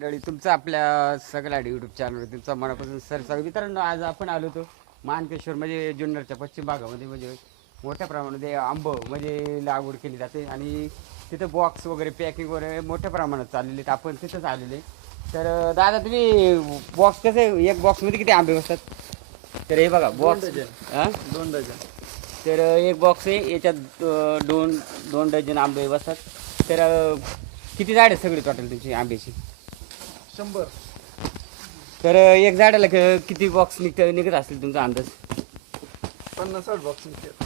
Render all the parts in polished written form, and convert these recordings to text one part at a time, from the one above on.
मंडळी, तुमचं आपल्या सगळ्या यूट्यूब चॅनलवर तुमचा मनापासून सर मित्रांनो, आज आपण आलो होतो मानकेश्वर म्हणजे जुन्नरच्या पश्चिम भागामध्ये, म्हणजे मोठ्या प्रमाणामध्ये आंब म्हणजे लागवड केली जाते आणि तिथं बॉक्स वगैरे पॅकिंग वगैरे मोठ्या प्रमाणात चाललेले आहेत. आपण तिथंच आलेले. तर दादा, तुम्ही बॉक्स कसे, एक बॉक्समध्ये किती आंबे बसतात? तर हे बघा बॉक्स, 2 डझन. तर एक बॉक्स आहे, याच्यात दोन डझन आंबे बसतात. तर किती झाड आहे सगळी टोटल तुमची आंब्याची? 100. तर एक झाडाला किती बॉक्स निघत असतील तुमचा अंदाज? 50-60 बॉक्स निघतात.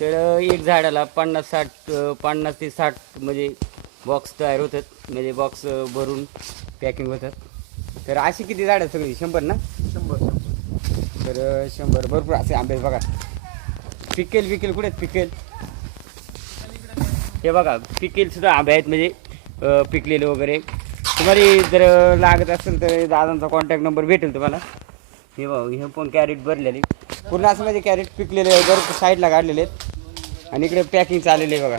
तर एक झाडाला 50 ते 60 म्हणजे बॉक्स तयार होतात, म्हणजे बॉक्स भरून पॅकिंग होतात. तर अशी किती झाडं सगळी? 100 ना? 100. तर 100 भरपूर असे आंबे. बघा पिकेल कुठे आहेत? पिकेल हे बघा, पिकेल सुद्धा आंबे आहेत, म्हणजे पिकलेले वगैरे. तुम्हाला जर लागत असेल तर दादांचा कॉन्टॅक्ट नंबर भेटेल तुम्हाला. हे बघा, हे पण कॅरेट भरलेले पूर्ण असं, म्हणजे कॅरेट पिकलेले भरपूर साईडला काढलेले आहेत आणि इकडे पॅकिंग चाललेली आहे. बघा,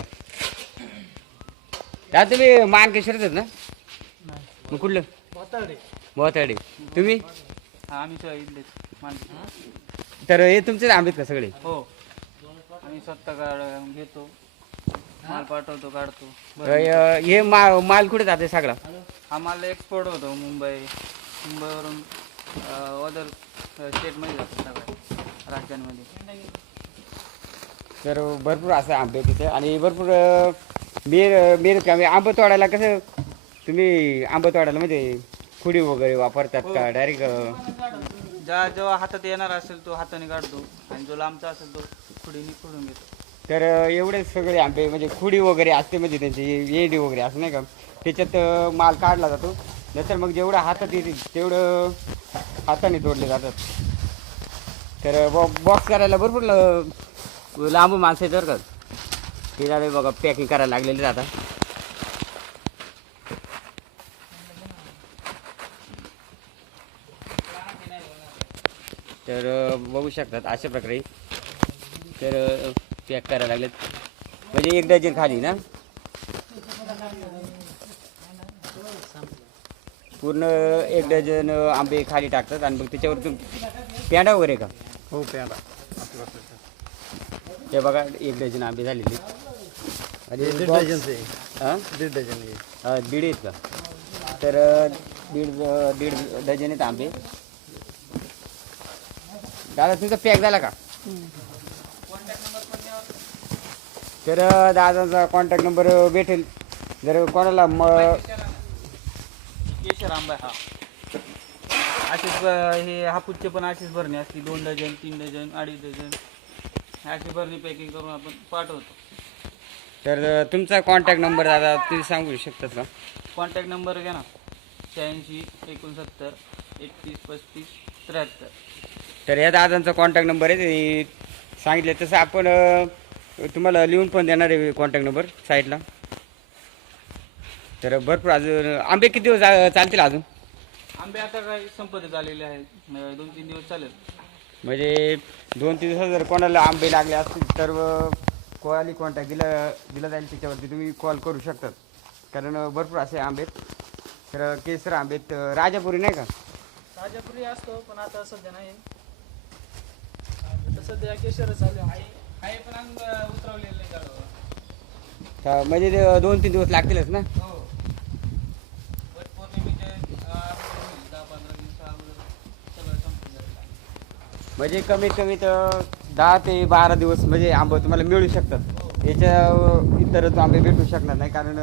त्या तुम्ही मानकेश्वरच आहेत ना? मग कुठलं? बोथाडे. तुम्ही? आम्ही इथलेच. तर हे तुमचेच आंबे आहेत का सगळे? हो, आम्ही स्वतः घेतो, माल पाठवतो, काढतो. हे माल कुठे जाते सगळा? हा माल एक्सपोर्ट होतो मुंबईवरून अदर स्टेटमध्ये जातो, सगळ्या राज्यांमध्ये. तर भरपूर असं आंबे तिथे आणि भरपूर मेहनत का आंबं तोडायला. कसं तुम्ही आंबं तोडायला म्हणजे खुडी वगैरे वापरतात का डायरेक्ट? जेव्हा हातात येणार असेल तो हाताने काढतो आणि जो लांबचा असेल तो खुडीने खुडून घेतो. तर एवढे सगळे आंबे म्हणजे खुडी वगैरे असते, म्हणजे त्यांची येडी वगैरे असं नाही का, त्याच्यात माल काढला जातो. नंतर मग जेवढं हातात येतील तेवढं हाताने तोडले जातात. तर बॉक्स करायला भरपूर लांब माणसं आहेत बरं का. ते झाले बघा, पॅकिंग करायला लागलेले जातात. तर बघू शकतात अशा प्रकारे. तर पॅक करायला लागलेत, म्हणजे 1 डझन खाली ना, पूर्ण 1 डझन आंबे खाली टाकतात आणि मग त्याच्यावर पेंडा वगैरे का? हो, पेंडा. ते बघा 1 डझन आंबे झालेले आणि 1.5 डझनचे. हां, 1.5 डझन. दीड आहेत का? तर दीड डझन आहेत आंबे. दादा, तुमचा पॅक झाला का? तर दादाचा कॉन्टॅक्ट नंबर भेटेल जर कोणाला. केशर आंबा हा असेच हे हापूसचे पण अशीच भरणी असते. 2 डझन, 3 डझन, 2.5 डझन अशी भरणी पॅकिंग करून आपण पाठवतो. तर तुमचा कॉन्टॅक्ट नंबर दादा तुम्ही सांगू शकतात का? कॉन्टॅक्ट नंबर घ्या ना, 86 69 31 35 73. तर या दादांचा कॉन्टॅक्ट नंबर आहे, ते सांगितलं तसं आपण तुम्हाला लिहून पण देणार आहे कॉन्टॅक्ट नंबर साईडला. तर भरपूर अजून आंबे किती दिवस चालतील अजून? आंबे आता काही संपत आलेले आहेत, 2-3 दिवस चालेल. म्हणजे 2-3 दिवसात जर कोणाला आंबे लागले असतील तर कॉली कॉन्टॅक्ट दिला जाईल, त्याच्यावरती तुम्ही कॉल करू शकतात. कारण भरपूर असे आंबे आहेत. तर केसर आंबे आहेत, राजापुरी नाही का? राजापुरी असतो पण आता सध्या नाही. सध्या केशर चालू आहे, पण उतरवलेलं नाही झाडावर. तर म्हणजे 2-3 दिवस लागतीलच ना? हो, पौर्णिमेच्या 10-15 दिवस अगोदर सगळं संपून जाईल. म्हणजे कमीत कमी तर 10 ते 12 दिवस म्हणजे आंबे तुम्हाला मिळू शकतात. याच्या इतरच आंबे भेटू शकणार नाही, कारण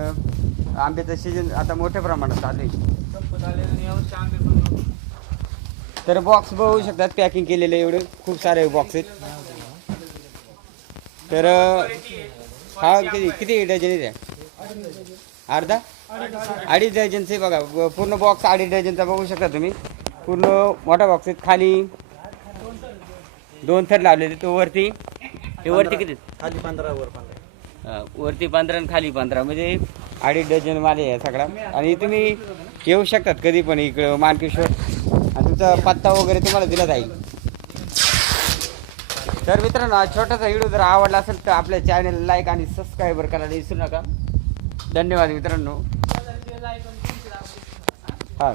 आंब्याचं सीजन आता मोठ्या प्रमाणात चालू आहे. संपत आलेलं आणि यावर्षी आंबे पण नव्हते. तर बॉक्स बघू शकतात पॅकिंग केलेले, एवढे खूप सारे बॉक्स आहेत. तर हा किती डझन आहे? अर्धा 2.5 डझनचे. बघा पूर्ण बॉक्स 2.5 डझनचा बघू शकता तुम्ही. पूर्ण मोठा बॉक्स आहेत. खाली 2 थर लावलेले. तो वरती किती? खाली 15 वर 15. वरती 15 आणि खाली 15, म्हणजे 2.5 डझन माल आहे सगळा. आणि तुम्ही येऊ शकतात कधी पण इकडं मानकेश्वर, आणि तुमचा पत्ता वगैरे तुम्हाला दिला जाईल. तर मित्रांनो, छोटासा व्हिडिओ जर आवडला असेल तर आपल्या चॅनल लाईक आणि सबस्क्राईबर करायला विसरू नका. धन्यवाद मित्रांनो. हा